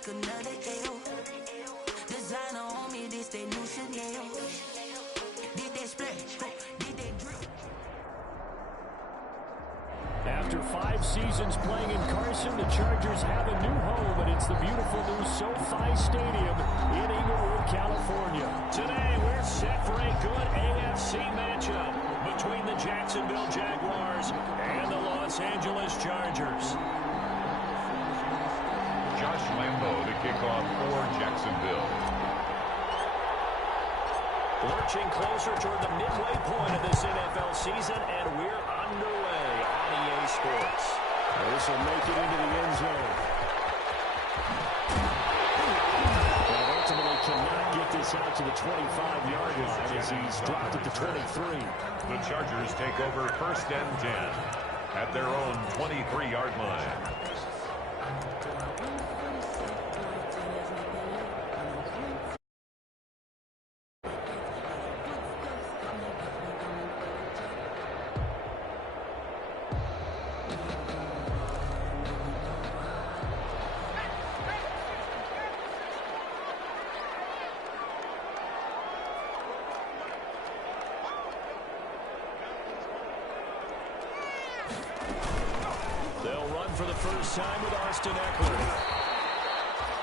take another L. Designer on me, this they new Chanel. Did they splash? Did they drip? After 5 seasons playing in Carson, the Chargers have a new home, and it's the beautiful new SoFi Stadium in Inglewood, California. Today, we're set for a good AFC matchup between the Jacksonville Jaguars and the Los Angeles Chargers. Josh Lambo to kick off for Jacksonville. Lurching closer toward the midway point of this NFL season, and we're underway on EA Sports. This will make it into the end zone. And ultimately cannot get this out to the 25-yard line as he's dropped at the 23. The Chargers take over 1st and 10 at their own 23-yard line. For the first time with Austin Eckler.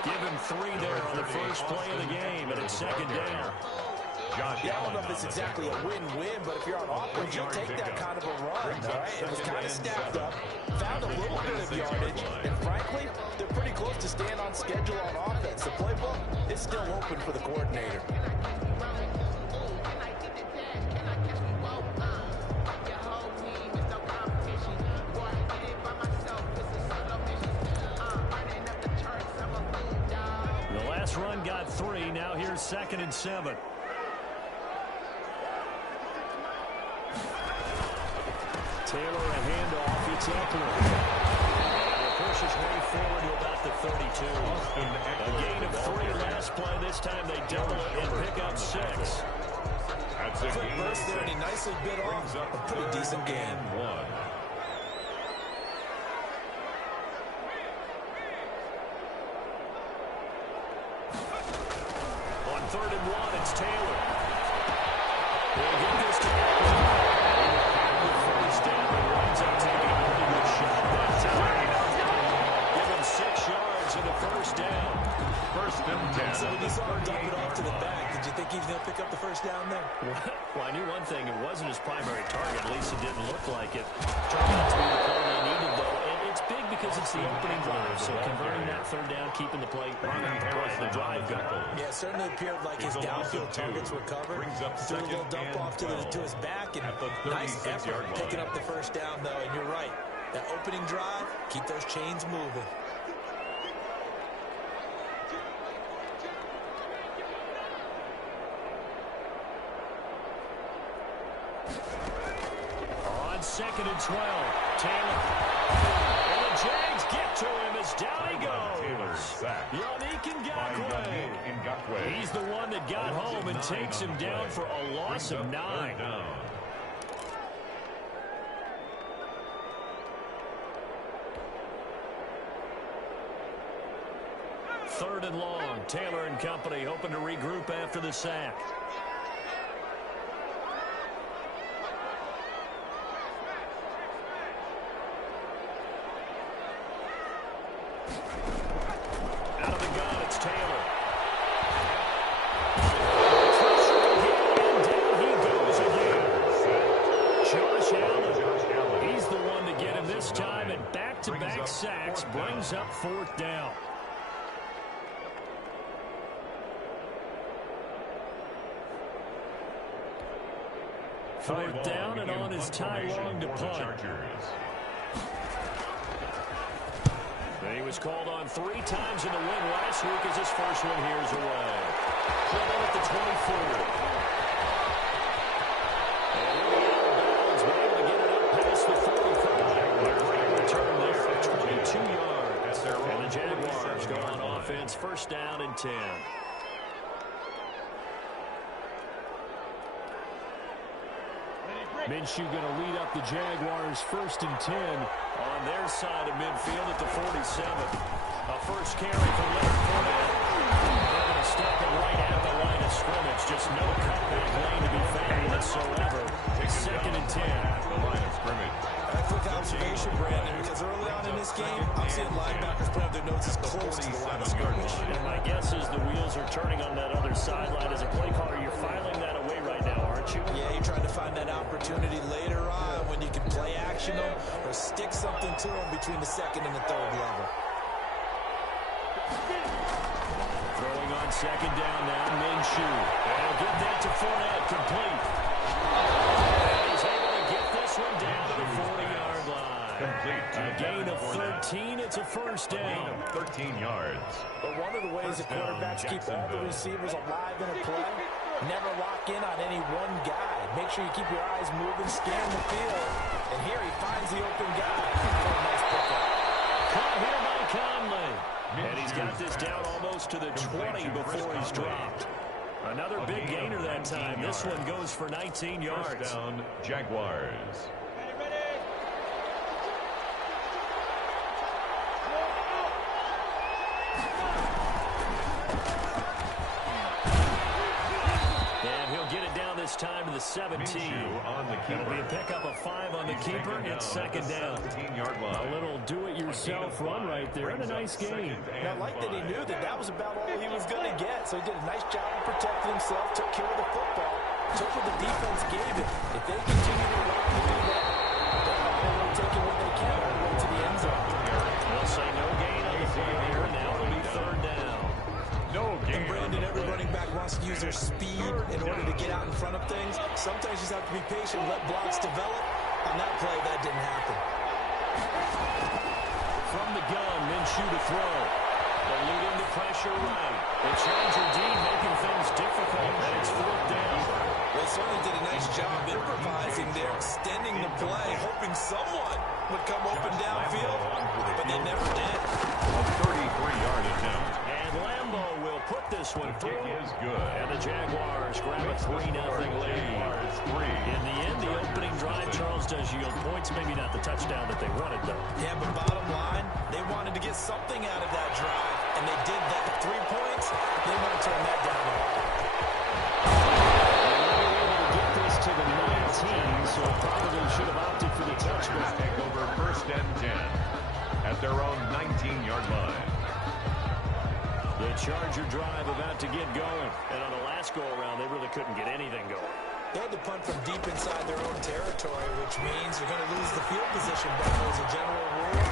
Give him 3 there on the first play of the game, and it's 2nd down. Yeah, I don't know if it's exactly a win-win, but if you're on offense, you'll take that kind of a run, all right? It was kind of stacked up, found a little bit of yardage, and frankly, they're pretty close to staying on schedule on offense. The playbook is still open for the coordinator. Run got 3. Now here's 2nd and 7. Taylor a handoff. It's Eckler. And he pushes way forward to about the 32. A gain of 3 last play. This time they double it and pick up 6. That's a quick burst there, and he nicely bit off a pretty decent gain. 1. On 3rd and 1, it's Taylor. He'll get this to Eckler. The first down, and winds up taking a pretty good shot that time. Give him 6 yards in the first down. 1st and 10. So when you saw him dump it off to the back, did you think he was going to pick up the first down there? Well, I knew one thing. It wasn't his primary target. At least it didn't look like it. Turned out to be the play they needed, though. And it's big because it's the opening drive. So converting that 3rd down, keeping the play, the drive going. Yeah, it certainly appeared like his downfield targets were covered. Threw a little dump off to his back, and nice effort picking up the first down, though. And you're right. That opening drive, keep those chains moving. On 2nd and 12, Taylor. And the Jags get to him as down he goes. Yannick Ngakoue. He's the one that got home and takes him down for a loss of 9. 3rd and long. Taylor and company hoping to regroup after the sack. Out of the gun, it's Taylor. Pressure again, and down he goes again. Josh Allen. He's the one to get him this time, and back-to-back sacks brings up 4th down. Fourth down and on his Ty Long to punt. He was called on 3 times in the win last week as his first one here's away. Pulled in at the 24. And out of bounds, but able to get it up past the 45. A great return there of 22 yards. And the Jaguars go on offense, 1st down and 10. Ready, Minshew going to lead up the Jaguars 1st and 10 on their side of midfield at the 47. A first carry from Leonard Fournette. They're going to stop it right at the line of scrimmage. Just no cutback lane to be found whatsoever. 2nd and 10. The line of scrimmage. A quick observation, Brandon, because early on in this game, I'm seeing linebackers put up their noses close to the line of scrimmage. And my guess is the wheels are turning on that other sideline. As a play caller, you're filing that away right now, aren't you? Yeah, you're trying to find that opportunity later on when you can play action them or stick something to them between the 2nd and the 3rd level. Throwing on 2nd down now, Minshew. And he'll get that to Fournette, complete. And he's able to get this one down to the 40-yard line. Complete. A gain of 13. It's a first down. 13 yards. But one of the ways the quarterbacks keep all the receivers alive in a play, never lock in on any one guy. Make sure you keep your eyes moving, scan the field. And here he finds the open guy. For a nice pickup. Caught here by Conley. And he's got this down almost to the 20 before he's dropped. Another big gainer that time. This one goes for 19 yards. First down, Jaguars. And he'll get it down this time to the 17. It'll be a pickup of 5 on the keeper. It's 2nd down. A little do-it-yourself run right there and a nice gain. And I like that he knew that that was about all he was going to get. So he did a nice job of protecting himself, took care of the football, took what the defense gave him. If they continue to run and do that, they're going to take it when they can all the way to the end zone. They'll say no gain on the play here. Now it'll be 3rd down. No gain. And Brandon, every running back wants to use their speed in order to get out in front of things. Sometimes you just have to be patient, let blocks develop. On that play, that didn't happen. From the gun, Minshew to throw. They lead into pressure right. The Charger D making things difficult, and it's 4th down. They certainly did a nice job improvising there, extending the play, hoping someone would come open downfield, but they never did. A 33-yard attempt. And Lambo will put this one through. Is good. And the Jaguars grab a 3-0 lead. In the end, the opening drive, Charles, does yield points. Maybe not the touchdown that they wanted, though. Yeah, but bottom line, they wanted to get something out of that drive, and they did that. 3 points, they want to turn that down. They were able to get this to the 19, so probably should have opted for the touchback. Take over 1st and 10 at their own 19-yard line. The Charger drive about to get going. And on the last go-around, they really couldn't get anything going. They had to punt from deep inside their own territory, which means you're going to lose the field position battle as a general rule.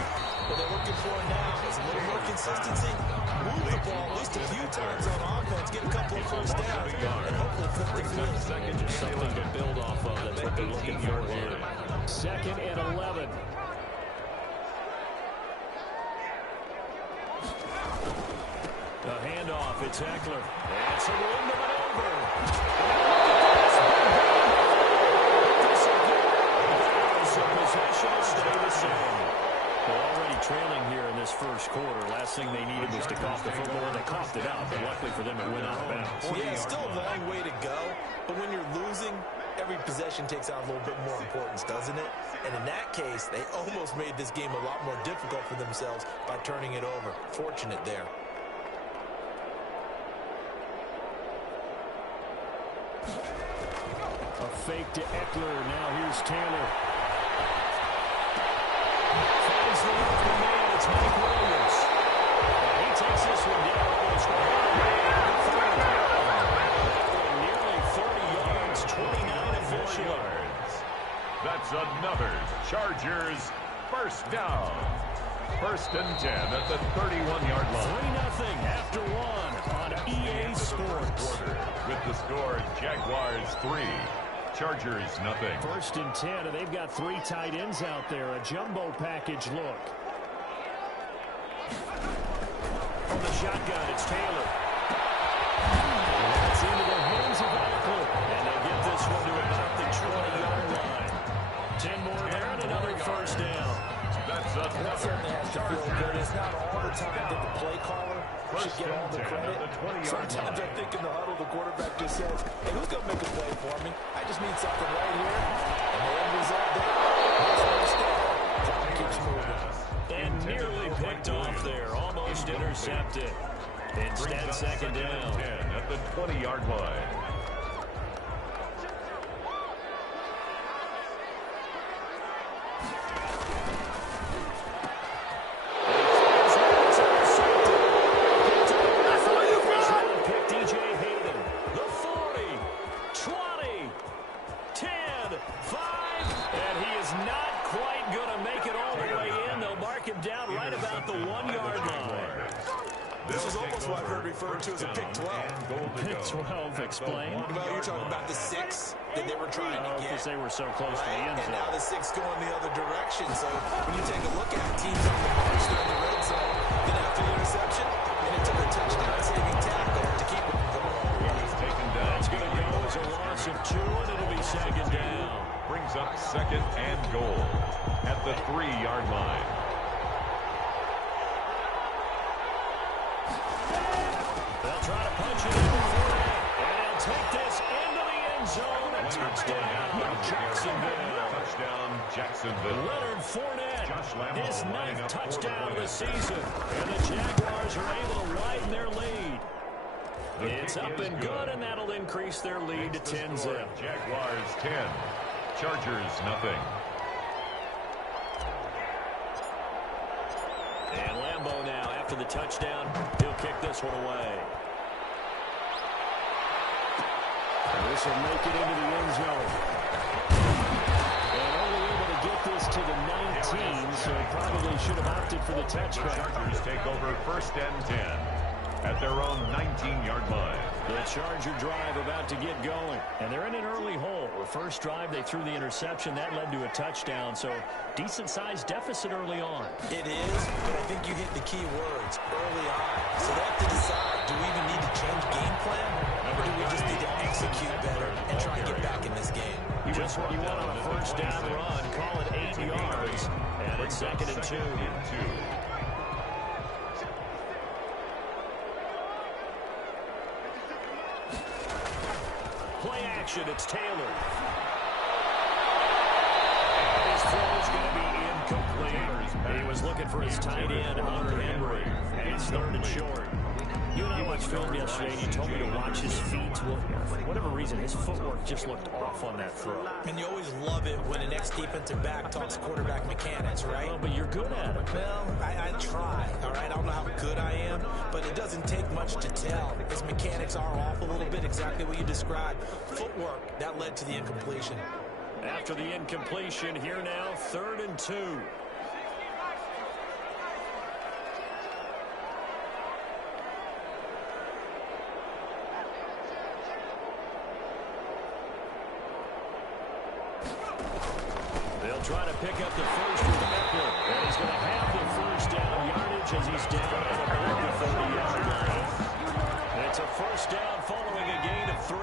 What they're looking for now is a little more consistency. Move the ball at least a few times on offense, get a couple of first downs, and hopefully flip the field. Just something to build off of. That's what they're looking for here. 2nd and 11. The handoff, it's Eckler. And some room to maneuver. So possession will stay the same. They're already trailing here in this 1st quarter. Last thing they needed was to cough the football, and they coughed it out. But luckily for them, it went out of bounds. Yeah, it's still a long way to go. But when you're losing, every possession takes on a little bit more importance, doesn't it? And in that case, they almost made this game a lot more difficult for themselves by turning it over. Fortunate there. A fake to Eckler. Now here's Taylor. Finds the open man. It's Mike Williams. And he takes this one down almost all the way to the 30. Nearly 30 yards, 29 official. That's another Chargers first down. 1st and 10 at the 31-yard line. 3-0 after 1 on EA Sports. With the score, Jaguars 3, Chargers 0. 1st and 10, and they've got 3 tight ends out there. A jumbo package look. From the shotgun, it's Taylor. That's into the hands of Eckler. And they'll get this one to about the 20-yard line. 10 more there and another first down. That certainly has to feel good. It's not all the time that the play caller should get all the credit. Sometimes I think in the huddle, the quarterback just says, hey, who's going to make a play for me? I might just need something right here. And the end result there, nice first down. Clock keeps moving. And nearly picked off there. Almost intercepted. Instead, second down. 10 at the 20-yard line. To as a pick 12. Pick 12, explain. Well, you're talking about the 6 that they were trying to get. Because they were so close to the end zone. And now the 6 going the other direction. So when you take a look at teams on the march, they're in the red zone. Then after the interception, and it took a touchdown-saving tackle to keep it from going. He's taken down. That's going to go as a loss of 2, and it'll be second down. Brings up second and goal at the 3-yard line. They'll try to punch it in before that. And they'll take this into the end zone. A touchdown, Jacksonville. Touchdown, Jacksonville. Leonard Fournette, his 9th touchdown of the season. And the Jaguars are able to widen their lead. It's up and good, and that'll increase their lead to 10-zip. Jaguars 10, Chargers nothing. And Lambeau now, after the touchdown, he'll kick this one away. And this will make it into the end zone. And only able to get this to the 19, so he probably should have opted for the touchback. The Chargers take over first and 10 at their own 19-yard line. The Charger drive about to get going. And they're in an early hole. The first drive, they threw the interception. That led to a touchdown. So decent-sized deficit early on. It is, but I think you hit the key words early on. So they have to decide, do we even need to change game plan? Or do we just need to execute better and try and get back in this game? Just what you want on a first down run. Call it 8 yards. And it's second and 2. Play action, it's Taylor. And his throw is going to be incomplete. He was looking for his tight end, Hunter Henry. And it's third and short. You and I watched film yesterday, and you told me to watch his feet. Well, for whatever reason, his footwork just looked off on that throw. And you always love it when an ex-defensive back talks quarterback mechanics, right? Well, but you're good at it. Well, I try, all right? I don't know how good I am, but it doesn't take much to tell. His mechanics are off a little bit, exactly what you described. Footwork, that led to the incompletion. After the incompletion, here now, third and 2. Try to pick up the first with Eckler. And he's going to have the first down yardage as he's down at about the 30-yard line. It's a first down following a gain of 3.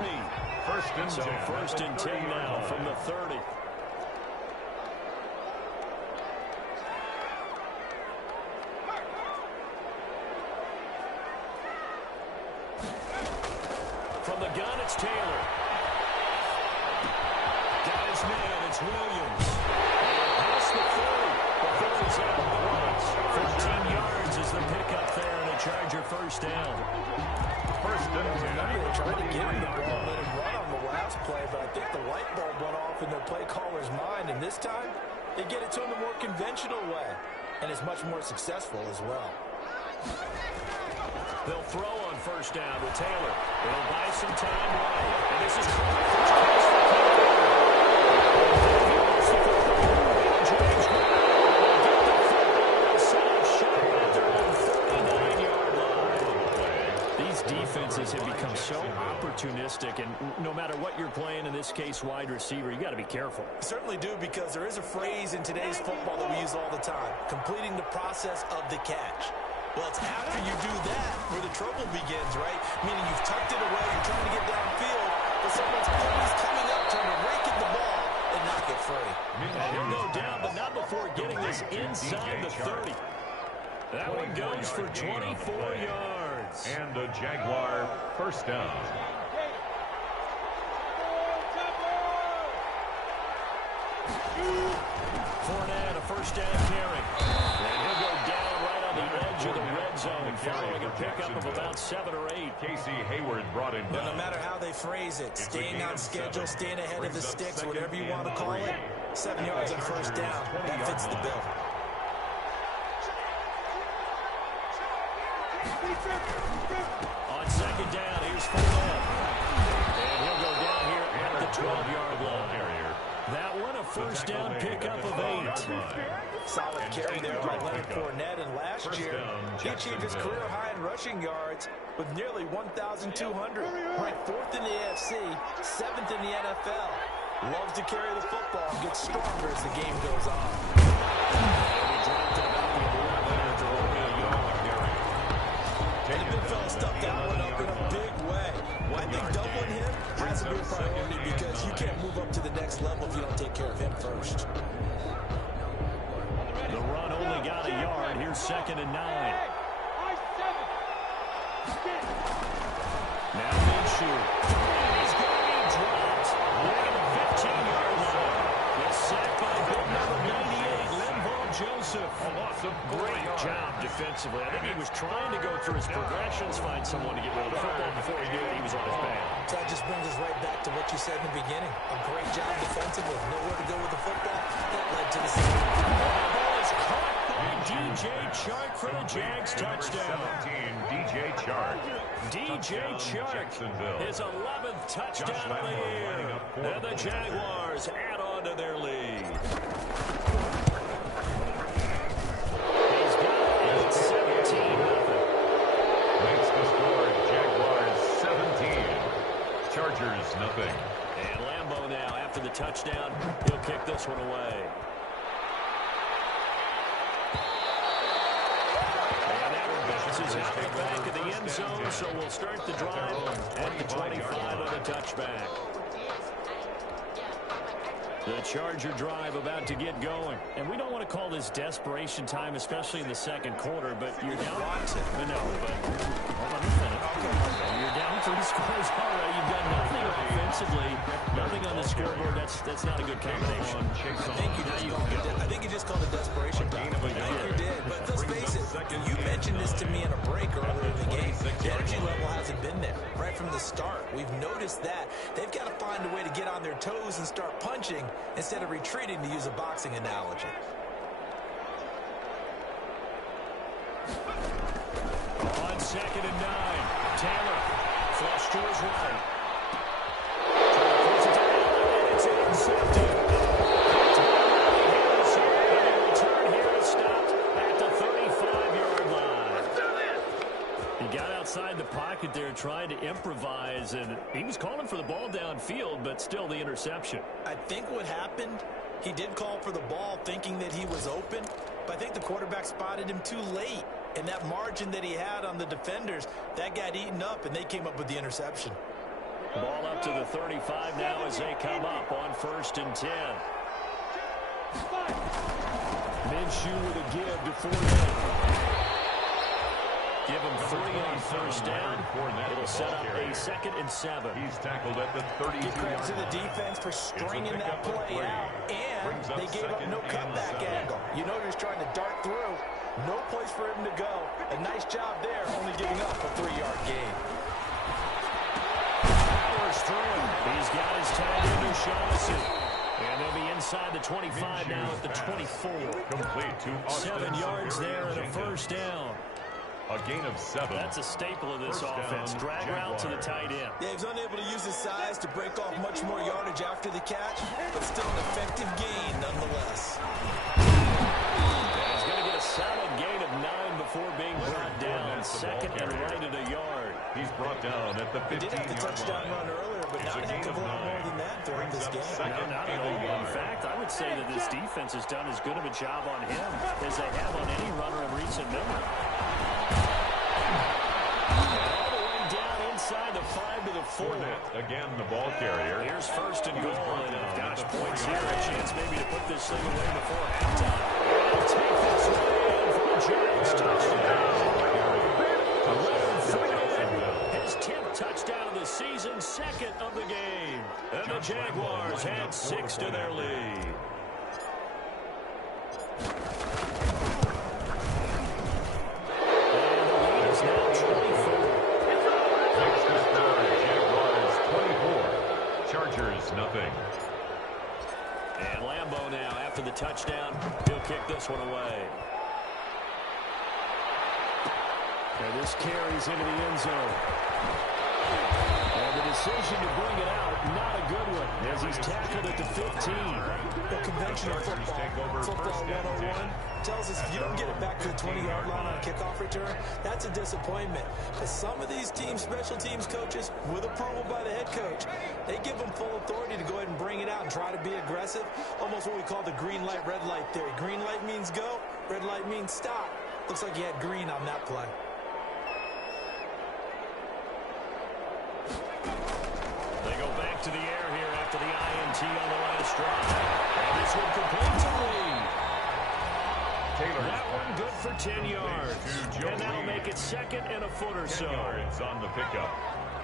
So first and 10 now from the 30. From the gun, it's Taylor. Got his man, it's Williams. The 40. The 40's out of the runs. 15 yards is the pickup there, and a Charger first down. First and 10. Remember, they tried to give him the ball, let him run on the last play, but I think the light bulb went off in their play caller's mind, and this time, they get it to him the more conventional way, and it's much more successful as well. They'll throw on first down with Taylor. They'll buy some time right, and this is Crawford's defenses have become so opportunistic, and no matter what you're playing, in this case wide receiver, you got to be careful. I certainly do, because there is a phrase in today's football that we use all the time: completing the process of the catch. Well, it's after you do that where the trouble begins, right? Meaning you've tucked it away, you're trying to get downfield, but someone's always coming up, trying to rake in the ball and knock it free. He'll go down, but not before getting this inside the 30. That one goes for 24 yards. And a Jaguar first down. Fournette, a first down carry. And he'll go down right on the edge of the red zone, following a pickup of about 7 or 8. Casey Hayward brought him down. No matter how they phrase it, staying on schedule, staying ahead of the sticks, whatever you want to call it, 7 yards on first down, that fits the bill. On second down, here's Fournette. And he'll go down here at the 12-yard line. That one, a first down pickup of 8. Solid carry there by Leonard Fournette, and last year he achieved his career high in rushing yards with nearly 1,200. Ranked 4th in the AFC, 7th in the NFL. Loves to carry the football and gets stronger as the game goes on. And the big fella stuffed that one up in a big way. I think doubling him has to be a priority because you can't move up to the next level if you don't take care of him first. The run only got a yard. Here's 2nd and 9. Now Minshew. He's going to be dropped. Right at the 15-yard line. The sack by big number 98, Linval Joseph. Great job defensively. I think he was trying to go through his progressions, find someone to get rid of the football before he knew it. He was on his back. So that just brings us right back to what you said in the beginning. A great job defensively. Nowhere to go with the football. That led to the second. The ball is caught by D.J. Chark for the Jags touchdown. 17, D.J. Chark. D.J. Chark, his 11th touchdown of the year. And the Jaguars add on to their lead. He's got it 17-0. Makes the score Jaguars 17. Chargers nothing. And Lambeau now, after the touchdown, he'll kick this one away. And that one bounces out the back of the end zone, so we'll start the drive at the 25 on the touchback. The Charger drive about to get going. And we don't want to call this desperation time, especially in the second quarter, but you're down. No, but hold on a minute. You're down 3 scores already. You've done nothing offensively, nothing on the scoreboard. That's not a good combination. I think you just called it desperation time. I think you did. But let's face it, you mentioned this to me in a break earlier in the game. The energy level hasn't been there right from the start. We've noticed that. They've got to find a way to get on their toes and start punching instead of retreating, to use a boxing analogy. On 2nd and 9, Taylor flush to his right. It's intercepted. The return here is stopped at the 35-yard line. He got outside the pocket there trying to improvise, and he was calling for the ball downfield, but still the interception. I think what happened, he did call for the ball thinking that he was open, but I think the quarterback spotted him too late. And that margin that he had on the defenders, that got eaten up, and they came up with the interception. Ball up to the 35 now as they come up on 1st and 10. Minshew with a give to Fournette. Give him 3 on first down. It'll set up a 2nd and 7. He's tackled at the 32. Give credit to the defense for stringing that play out. And they gave up no cutback angle. You know, he was trying to dart through. No place for him to go. A nice job there, only giving up a 3-yard gain. Powers through. He's got his tag into Shaughnessy. And they'll be inside the 25 now at the 24. Complete to 7 yards there and a first down. A gain of 7. That's a staple of this offense. Drag route to the tight end. Yeah, he's unable to use his size to break off much more yardage after the catch, but still an effective gain nonetheless. He's going to get a solid gain of 9 before being brought down. 2nd and right at a yard. He's brought down at the 15-yard line. He did have the touchdown run earlier, but not a heck of a lot more than that during this game. No, not at all. In fact, I would say that this defense has done as good of a job on him as they have on any runner in recent memory. All the way down inside the 5 to the 4. Again, the ball carrier. Here's 1st and goal. And gosh, points here. A chance maybe to put this thing away before halftime. And take this one in for a Jags touchdown. 11-3. His 10th touchdown of the season, 2nd of the game. And the Jaguars had 6 to their lead. And Lambeau now, after the touchdown, he'll kick this one away. And this carries into the end zone. And the decision to bring it out, not a good one, as he's tackled at the 15. The conventional football 101 tells us if you don't get it back to the 20-yard line on a kickoff return, that's a disappointment. But some of these special teams coaches, with approval by the head coach, they give them full authority to go ahead and bring it out and try to be aggressive. Almost what we call the green light, red light theory. Green light means go, red light means stop. Looks like he had green on that play. They go back to the air here after the INT on the last drive. And this one complete to Lee. That one good for 10 yards. And that'll make it second and a foot or so. 10 yards on the pickup.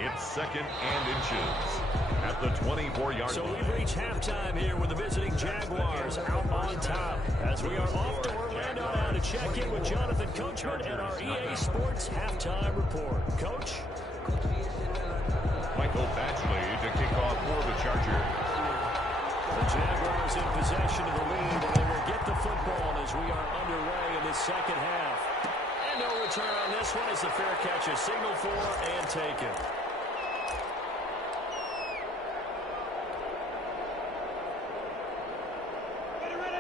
It's second and inches at the 24-yard line. So we've reached halftime here with the visiting Jaguars out on top. As we are off to Orlando now to check in with Jonathan Coachman and our EA Sports halftime report. Coach? Michael Badgley to kick off for the Chargers. The Jaguars in possession of the lead, and they will get the football as we are underway in the second half. And no return on this one as the fair catch is signaled for and taken.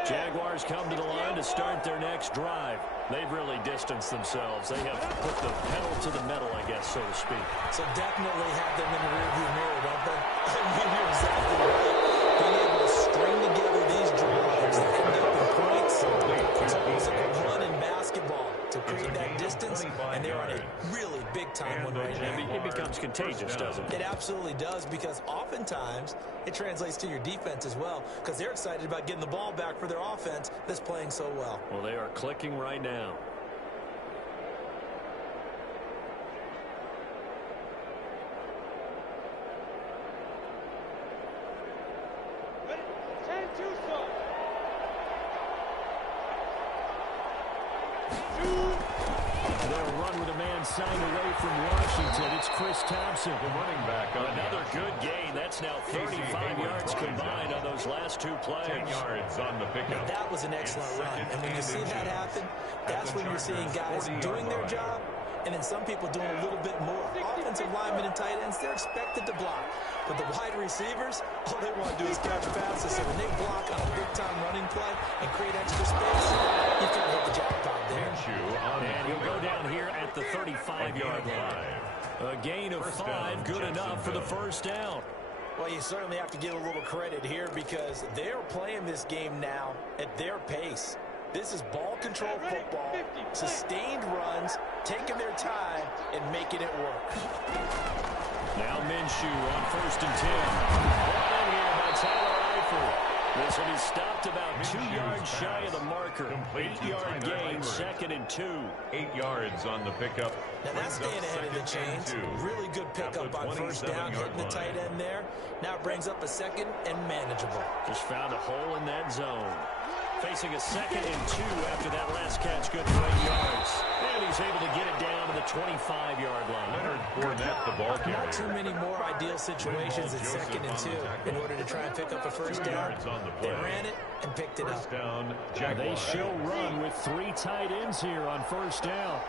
Jaguars come to the line to start their next drive. They've really distanced themselves. They have put the pedal to the metal, I guess, so to speak. So definitely have them in the rearview mirror, don't they? I mean, you're exactly right. Being able to string together these drives that end up in points, it's almost like a run in basketball to create that distance, and they're on a really big-time one right now. It becomes contagious, doesn't it? It absolutely does, because oftentimes it translates to your defense as well, because they're excited about getting the ball back for their offense that's playing so well. Well, they are clicking right now. They'll run with a man signed away from Washington. It's Chris Thompson. The running back on another good gain. That's now 35 yards combined on those last two plays. 10 yards on the pickup. That was an excellent run. And when you see that happen, that's when you're seeing guys doing their job, and then some people doing a little bit more. Offensive linemen and tight ends, they're expected to block. But the wide receivers, all they want to do is catch passes. So when they block on a big-time running play and create extra space, you can hit the jackpot there. And he'll go down here at the 35-yard line. A gain of 5, good enough for the first down. Well, you certainly have to give a little credit here because they're playing this game now at their pace. This is ball control football, sustained runs, taking their time, and making it work. Now Minshew on 1st and 10. Brought in here by Tyler Eifert. This one is stopped about 2 yards shy of the marker. 8-yard gain, 2nd and 2. 8 yards on the pickup. Now that's staying ahead of the chains. Really good pickup on first down, hitting the tight end there. Now it brings up a 2nd and manageable. Just found a hole in that zone. Facing a 2nd and 2 after that last catch, good for 8 yards. And he's able to get it down to the 25-yard line. Leonard Fournette, the ball carrier. Not too many more ideal situations at 2nd and 2 in order to try and pick up a first down. They ran it and picked it up. First down, They show run with 3 tight ends here on first down.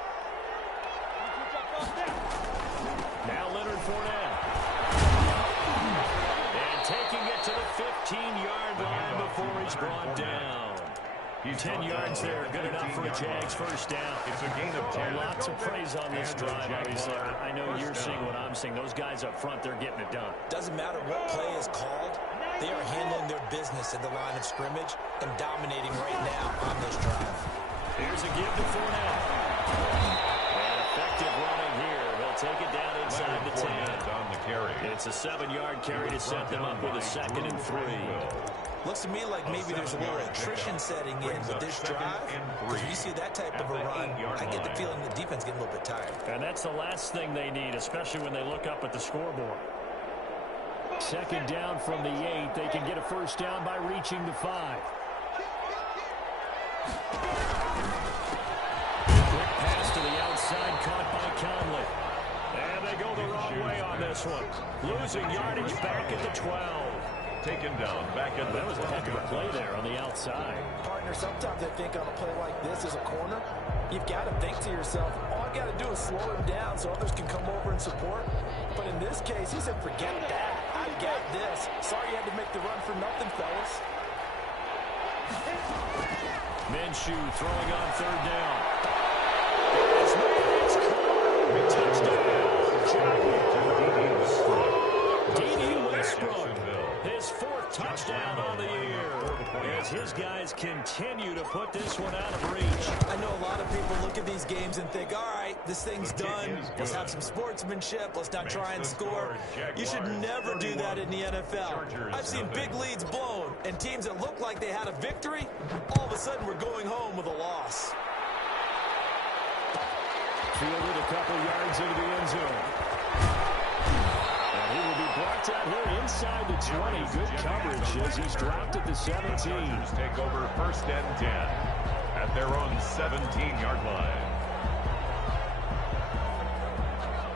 Now Leonard Fournette. And taking it to the 15-yard line before he's brought down. 10 yards there, good enough for a Jags first down. It's a gain of 10. Lots of praise on this drive, obviously. I know you're seeing what I'm seeing. Those guys up front, they're getting it done. Doesn't matter what play is called. They are handling their business at the line of scrimmage and dominating right now on this drive. Here's a give to Fournette. And effective running here. They'll take it down inside the 10. On the carry. It's a 7-yard carry to set them up with a 2nd and 3. Looks to me like maybe there's a little attrition setting in with this drive. Because you see that type of a run, I get the feeling the defense getting a little bit tired. And that's the last thing they need, especially when they look up at the scoreboard. 2nd down from the 8. They can get a first down by reaching the 5. Quick pass to the outside, caught by Conley. And they go the wrong way on this one. Losing yardage back at the 12. taken down back at That was a heck of a play there on the outside. Partner, sometimes I think on a play like this as a corner, you've got to think to yourself, all I got to do is slow him down so others can come over and support. But in this case, he said, forget that. I got this. Sorry you had to make the run for nothing, fellas. Minshew throwing on third down. It's caught. Touchdown. D.D. Westbrook, his fourth touchdown on the year, as his guys continue to put this one out of reach. I know a lot of people look at these games and think, all right, this thing's done. Let's have some sportsmanship. Let's not try and score. You should never do that in the NFL. I've seen big leads blown, and teams that look like they had a victory, all of a sudden we're going home with a loss. Fielded a couple yards into the end zone. And he will be brought out here inside the 20. Good coverage as he's dropped at the 17. Chargers take over first and 10 at their own 17-yard line.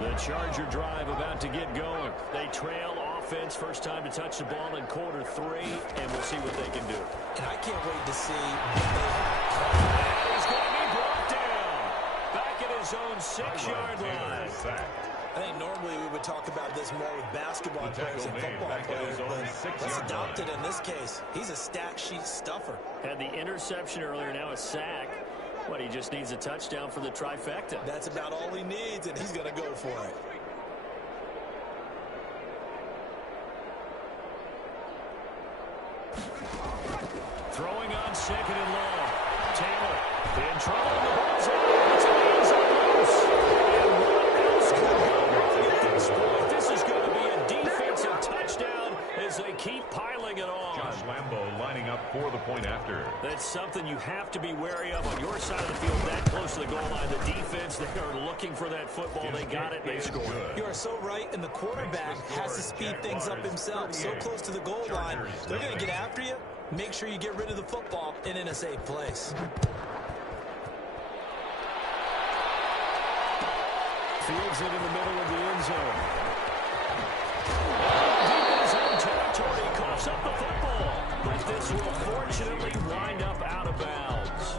The Charger drive about to get going. They trail offense, first time to touch the ball in quarter 3, and we'll see what they can do. And I can't wait to see And he's going to be brought down back at his own 6-yard line. I think normally we would talk about this more with basketball players and football players, but let's adopt it in this case. He's a stat sheet stuffer. Had the interception earlier, now a sack. What, he just needs a touchdown for the trifecta. That's about all he needs, and he's going to go for it. Throwing on second and long. Taylor in trouble. The ball's out. It's loose. And what else could go wrong at this point? This is going to be a defensive touchdown as they keep piling it on. Josh Lambo lining up for the point after. That's something you have to be wary of on your side of the field, that close to the goal line. The defense, they are looking for that football. They got it. They scored. You are so right, and the quarterback has to speed things up himself. So close to the goal line, they're going to get after you. Make sure you get rid of the football and in a safe place. Fields it in the middle of the end zone. Deep in his own territory, coughs up the football. But this will fortunately wind up out of bounds.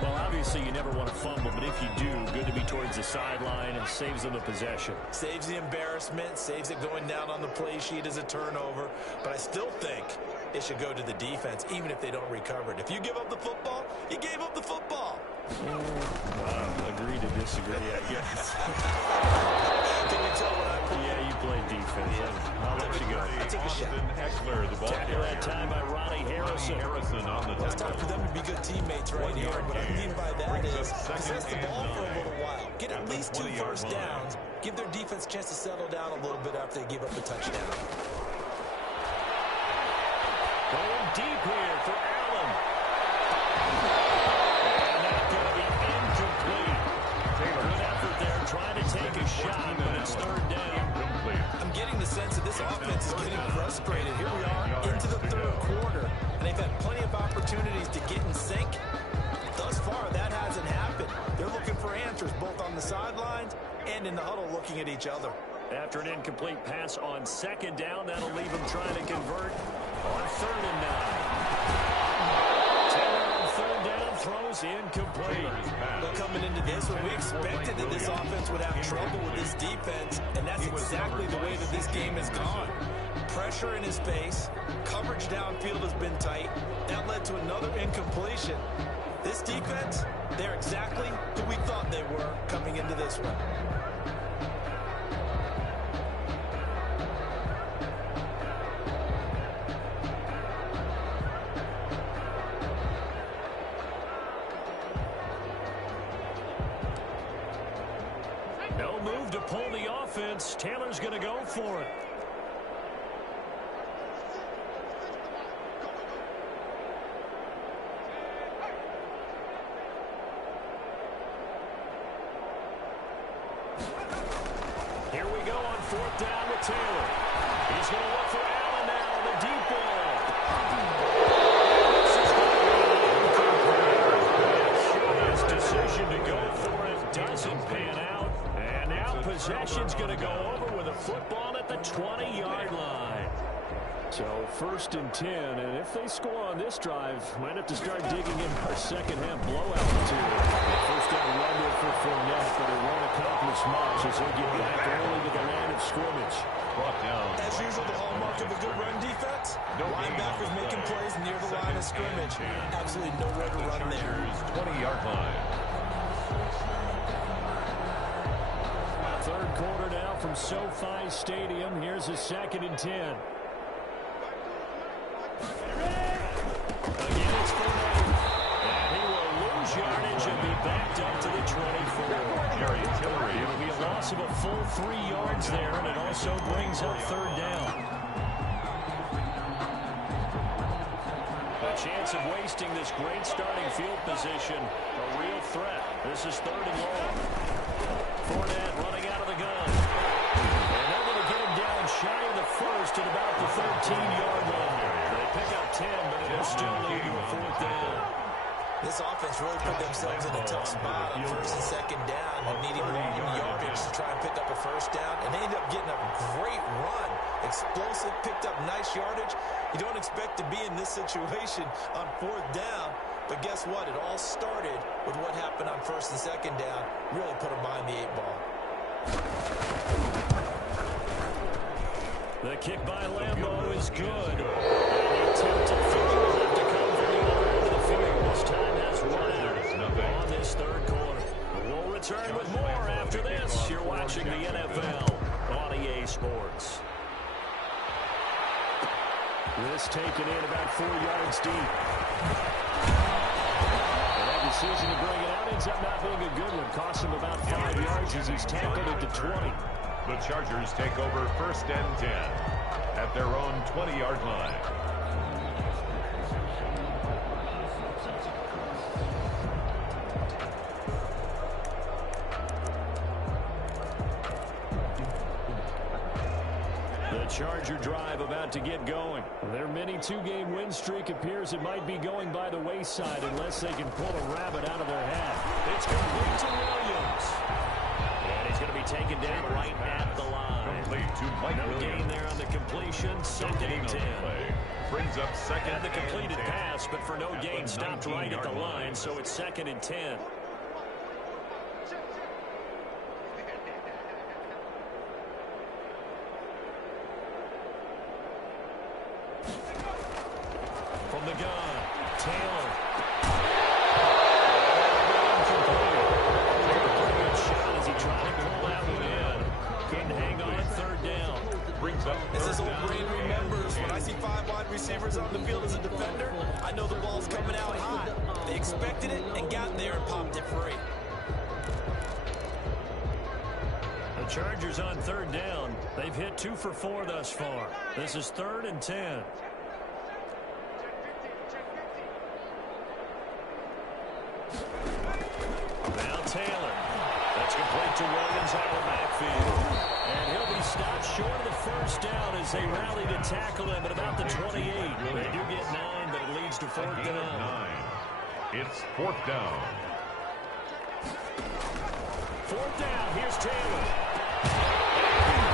Well, obviously you never want to fumble, but if you do, good to be towards the sideline and saves them the possession. Saves the embarrassment, saves it going down on the play sheet as a turnover. But I still think it should go to the defense, even if they don't recover it. If you give up the football, you gave up the football. Agree to disagree, I guess. Can you tell what I played? Yeah, you played defense. Yeah. I'll let you go. I take a shot. Eckler, the ball Tackle that time by Ronnie Harrison. on the It's time for them to be good teammates right here. What I mean by that is possess the ball for a little while. Get at least 2 first downs. Give their defense a chance to settle down a little bit after they give up the touchdown. Going deep here for Allen. And that's going to be incomplete. Good effort there, trying to take a shot, but it's third down. I'm getting the sense that this offense is getting frustrated. Here we are into the third quarter, and they've had plenty of opportunities to get in sync. Thus far, that hasn't happened. They're looking for answers both on the sidelines and in the huddle looking at each other. After an incomplete pass on second down, that'll leave them trying to convert on third and 9. Taylor on third down throws incomplete. Well, coming into this one, we expected that this offense would have trouble with this defense, and that's exactly the way that this game has gone. Pressure in his face, coverage downfield has been tight. That led to another incompletion. This defense, they're exactly who we thought they were coming into this one. No move to pull the offense. Taylor's going to go for it. Here we go on fourth down with Taylor. He's going to look for Allen now on the deep ball. This is going to be a curious decision to go for it. Doesn't pan out. And now possession's going to go over with a football at the 20-yard line. So 1st and 10, and if they score on this drive, might have to start digging in our second half blowout material. First down rumble for Fournette, but it won't accomplish much as he'll get back early to the line of scrimmage. Brought down. As usual, the hallmark of a good run defense, linebackers making plays near the line of scrimmage. Absolutely nowhere to run there. 20-yard line. Third quarter now from SoFi Stadium. Here's a 2nd and 10. Again, it's Fournette. And he will lose yardage and be backed up to the 24. It will be a loss of a full 3 yards there, and it also brings up 3rd down. A chance of wasting this great starting field position. A real threat. This is 3rd and long. Fournette running out of the gun. And they're going to get him down shy of the first at about the 13-yard line. They pick up 10, but it'll still lead to a 4th down. This offense really put themselves in a tough spot on 1st and 2nd down and needing more yardage to try and pick up a 1st down. And they ended up getting a great run. Explosive, picked up nice yardage. You don't expect to be in this situation on 4th down. But guess what? It all started with what happened on 1st and 2nd down. Really put them behind the 8 ball. The kick by Lambeau is good. And the attempted field will have to come from the other end of the field. This time has run out on this 3rd quarter. We'll return with more after this. You're watching the NFL on EA Sports. This taken in about 4 yards deep. And that decision to bring it out ends up not being a good one. Costs him about 5 yards as he's tackled at the 20. The Chargers take over 1st and 10 at their own 20-yard line. Charger drive about to get going. Their mini 2-game win streak appears it might be going by the wayside unless they can pull a rabbit out of their hat. It's complete to Williams. And he's going to be taken down right at the line. No gain there on the completion. 2nd and 10. Brings up 2nd and the completed pass, but for no gain stopped right at the line, so it's 2nd and 10. From the gun, Taylor. Good shot as he tried to pull that one in. Couldn't hang on 3rd down. Brings up. As this old brain remembers, when I see 5 wide receivers on the field as a defender, I know the ball's coming out high. They expected it and got there and popped it free. The Chargers on 3rd down. They've hit 2 for 4 thus far. This is 3rd and 10. Now Taylor. That's complete to Williams out of the backfield. And he'll be stopped short of the 1st down as they rally to tackle him at about the 28. They do get 9, but it leads to 4th down. It's 4th down. 4th down. Here's Taylor.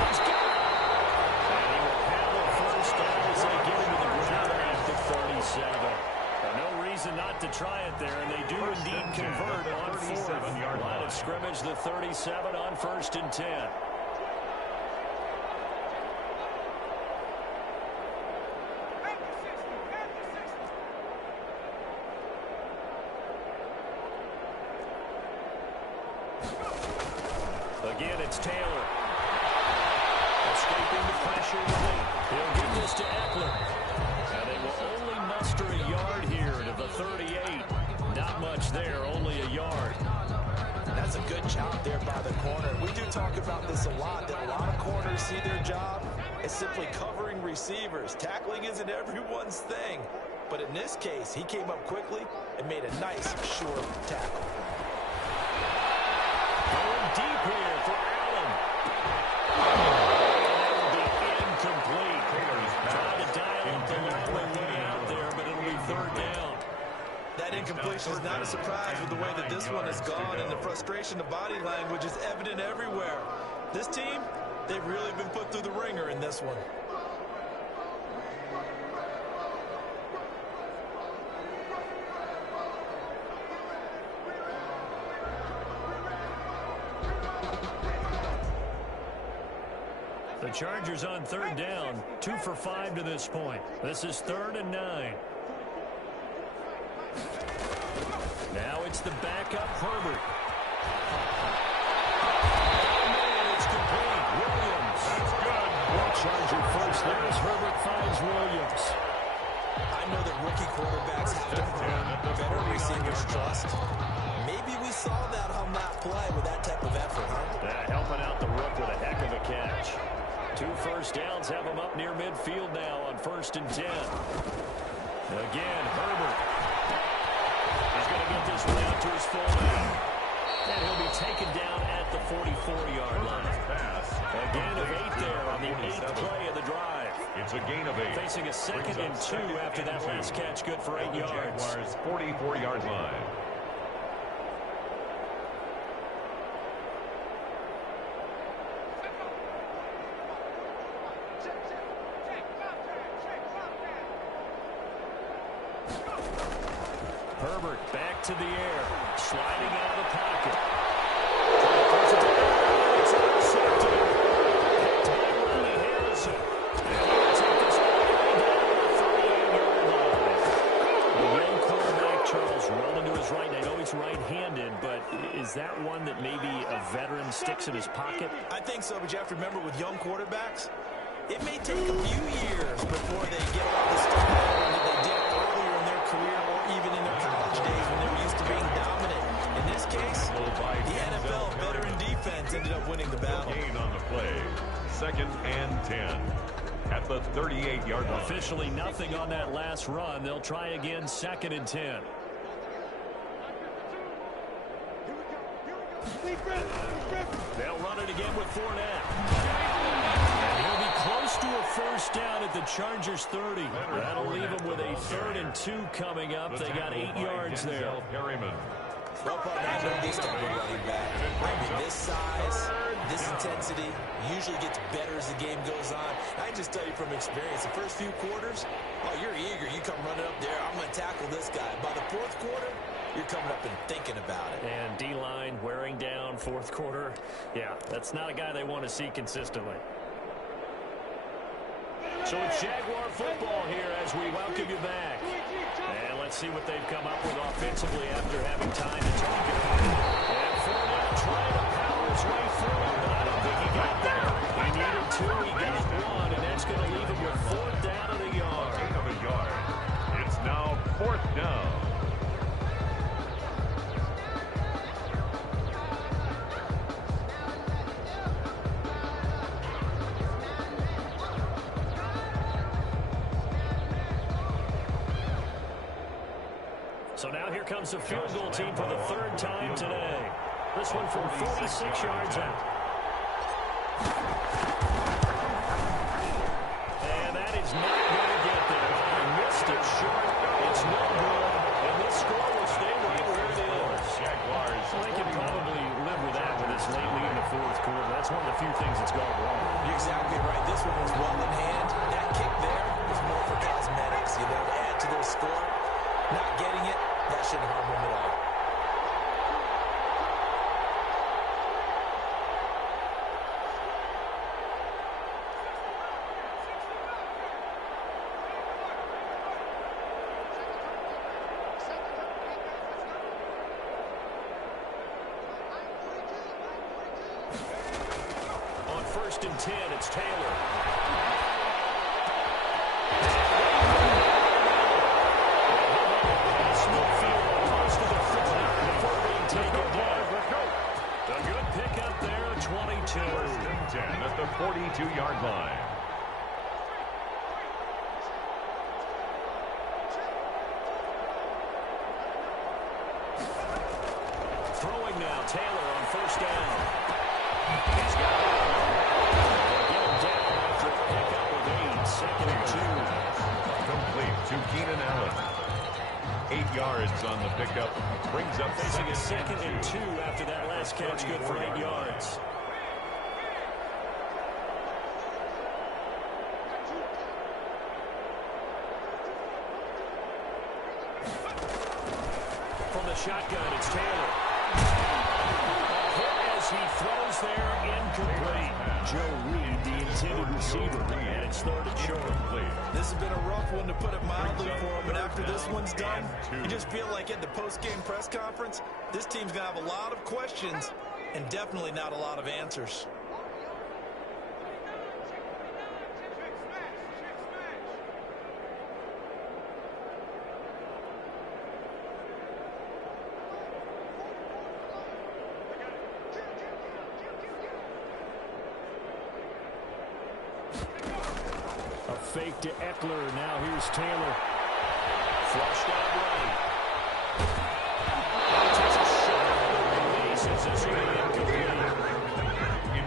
He's got it. And he will have a 1st down as they get him to the ground at the 37. No reason not to try it there, and they do indeed convert on 4th. Line of scrimmage, the 37 on 1st and 10. Again, it's Taylor. Escaping the pressure late. He'll get this to Eckler. And they will only muster a yard here to the 38. Not much there, only a yard. That's a good job there by the corner. We do talk about this a lot, that a lot of corners see their job as simply covering receivers. Tackling isn't everyone's thing. But in this case, he came up quickly and made a nice, short tackle. Going deep here for Allen. And that will be incomplete. Trying to dial up the long way out there, but it'll be 3rd down. That incompletion is not a surprise with the way that this one has gone, and the frustration of body language is evident everywhere. This team, they've really been put through the ringer in this one. The Chargers on third down, 2 for 5 to this point. This is 3rd and 9. Now it's the backup Herbert. And it's complete. Williams. That's good. Charger first. There's Herbert, finds Williams. I know that rookie quarterbacks have to earn veteran receivers' trust. Maybe we saw that on that play with that type of effort, huh? Helping out the rook with a heck of a catch. 2 first downs have him up near midfield now on 1st and 10. Again, Herbert. He's going to get this one out to his fullback. And he'll be taken down at the 44-yard line. Again of 8 there on the 8th play of the drive. It's a gain of 8. Facing a 2nd and 2 after that last catch, good for 8 yards. Jaguars' 44-yard line. Herbert back to the air, sliding out of the pocket. It's intercepted. Picked by Ronnie Harrison. And he'll take this all the way down to the 38-yard line. The young quarterback, Charles, rolling to his right. I know he's right-handed, but is that one that maybe a veteran sticks in his pocket? I think so, but you have to remember with young quarterbacks, it may take a few years before they get all the stuff that they did earlier in their career or even in their college days when they were used to being dominant. In this case, the NFL veteran defense ended up winning the battle. Gain on the play. 2nd and 10 at the 38-yard line. Officially nothing on that last run. They'll try again, 2nd and 10. They'll run it again with Fournette. And he'll be close to a first down at the Chargers' 30. That'll leave them with a 3rd and 2 coming up. They got 8 yards there. Well, partner, I know this type of running back. I mean, this size, this intensity usually gets better as the game goes on. I just tell you from experience, the first few quarters, oh, you're eager. You come running up there. I'm going to tackle this guy. By the 4th quarter, you're coming up and thinking about it. And D-line wearing down 4th quarter. Yeah, that's not a guy they want to see consistently. So it's Jaguar football here as we welcome you back. And let's see what they've come up with offensively after having time to talk it over. And Fournette trying to power his way through it, but I don't think he got there. He needed 2, he got 1, and that's going to leave him with 4th down of the yard. It's now 4th down. So now here comes the field goal team for the 3rd time today. This one from 46 yards out. And that is not going to get there. He missed it short. It's no good. And this score will stay right where it is. Jaguars. So they can probably live with that with this late lead in the 4th quarter. That's one of the few things that's gone wrong. You're exactly right. This one was well in hand. That kick there was more for cosmetics, to add to their score. Not getting it, that shouldn't harm them at all. On 1st and 10, it's Taylor. A good pickup there, 22. 1st and 10 at the 42-yard line. Throwing now, Taylor on 1st down. He's got it. Get him down after a pickup with 8. 2nd and 2. Complete to Keenan Allen. 8 yards on the pickup. Brings up facing a 2nd and 2 after that last catch. Good for 8 yards. From the shotgun, it's Taylor. A hit as he throws there, incomplete. Joe Reed, the intended receiver, and it's third and short. This has been a rough one, to put it mildly, for him, but after this one's done, you just feel like at the post-game press conference, this team's going to have a lot of questions and definitely not a lot of answers. Fake to Eckler. Now here's Taylor. Flushed out right.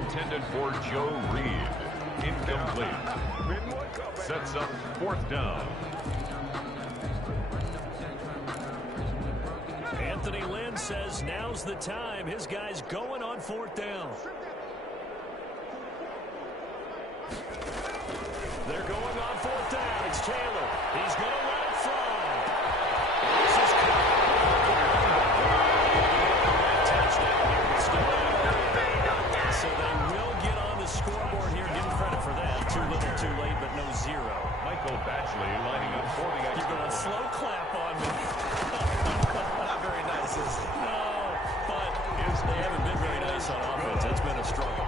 Intended for Joe Reed. Incomplete. Sets up fourth down. Anthony Lynn says now's the time. His guy's going on fourth down. They're going on fourth down. It's Taylor. He's going to let it fly. This is touchdown here to start. So they will get on the scoreboard here. Give him credit for that. Too little, too late, but no zero. Michael Batchley lining up for the extra. You're going to slow clap on me. Not very nice, is it? No, but they haven't been very nice on offense. It's been a struggle.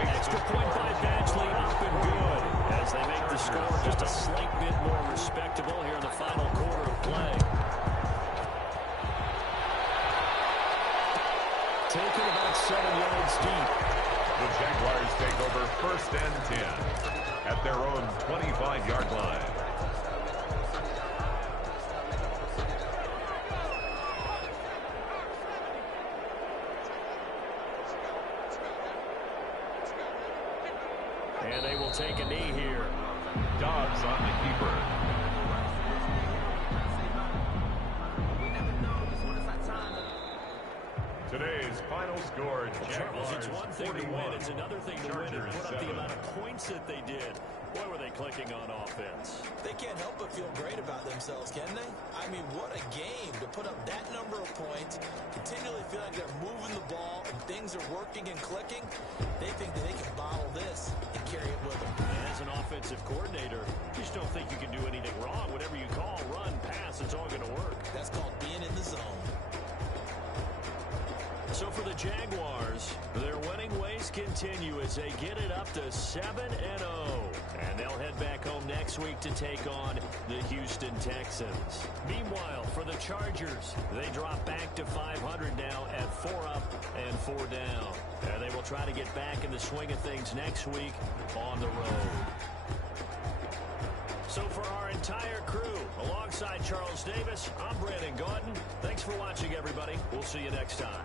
Extra point by Batchley, up and good, as they make the score just a slight bit more respectable here in the final quarter of play. Taken about 7 yards deep. The Jaguars take over first and 10 at their own 25-yard line. And they will take a knee here. Dobbs on the keeper. Today's final score, Charles, Jaguars it's one thing 41. to win. It's another thing to win and Chargers put up the 7. amount of points that they did. Boy, were they clicking on offense. They can't help but feel great about themselves, can they? I mean, what a game to put up that number of points, continually feel like they're moving the ball and things are working and clicking. They think that they can bottle this and carry it with them. And as an offensive coordinator, you just don't think you can do anything wrong. Whatever you call, run, pass, it's all going to work. That's called being in the zone. So for the Jaguars, their winning ways continue as they get it up to 7-0. And they'll head back home next week to take on the Houston Texans. Meanwhile, for the Chargers, they drop back to 500 now at 4 up and 4 down. And they will try to get back in the swing of things next week on the road. So for our entire crew, alongside Charles Davis, I'm Brandon Gaudin. Thanks for watching, everybody. We'll see you next time.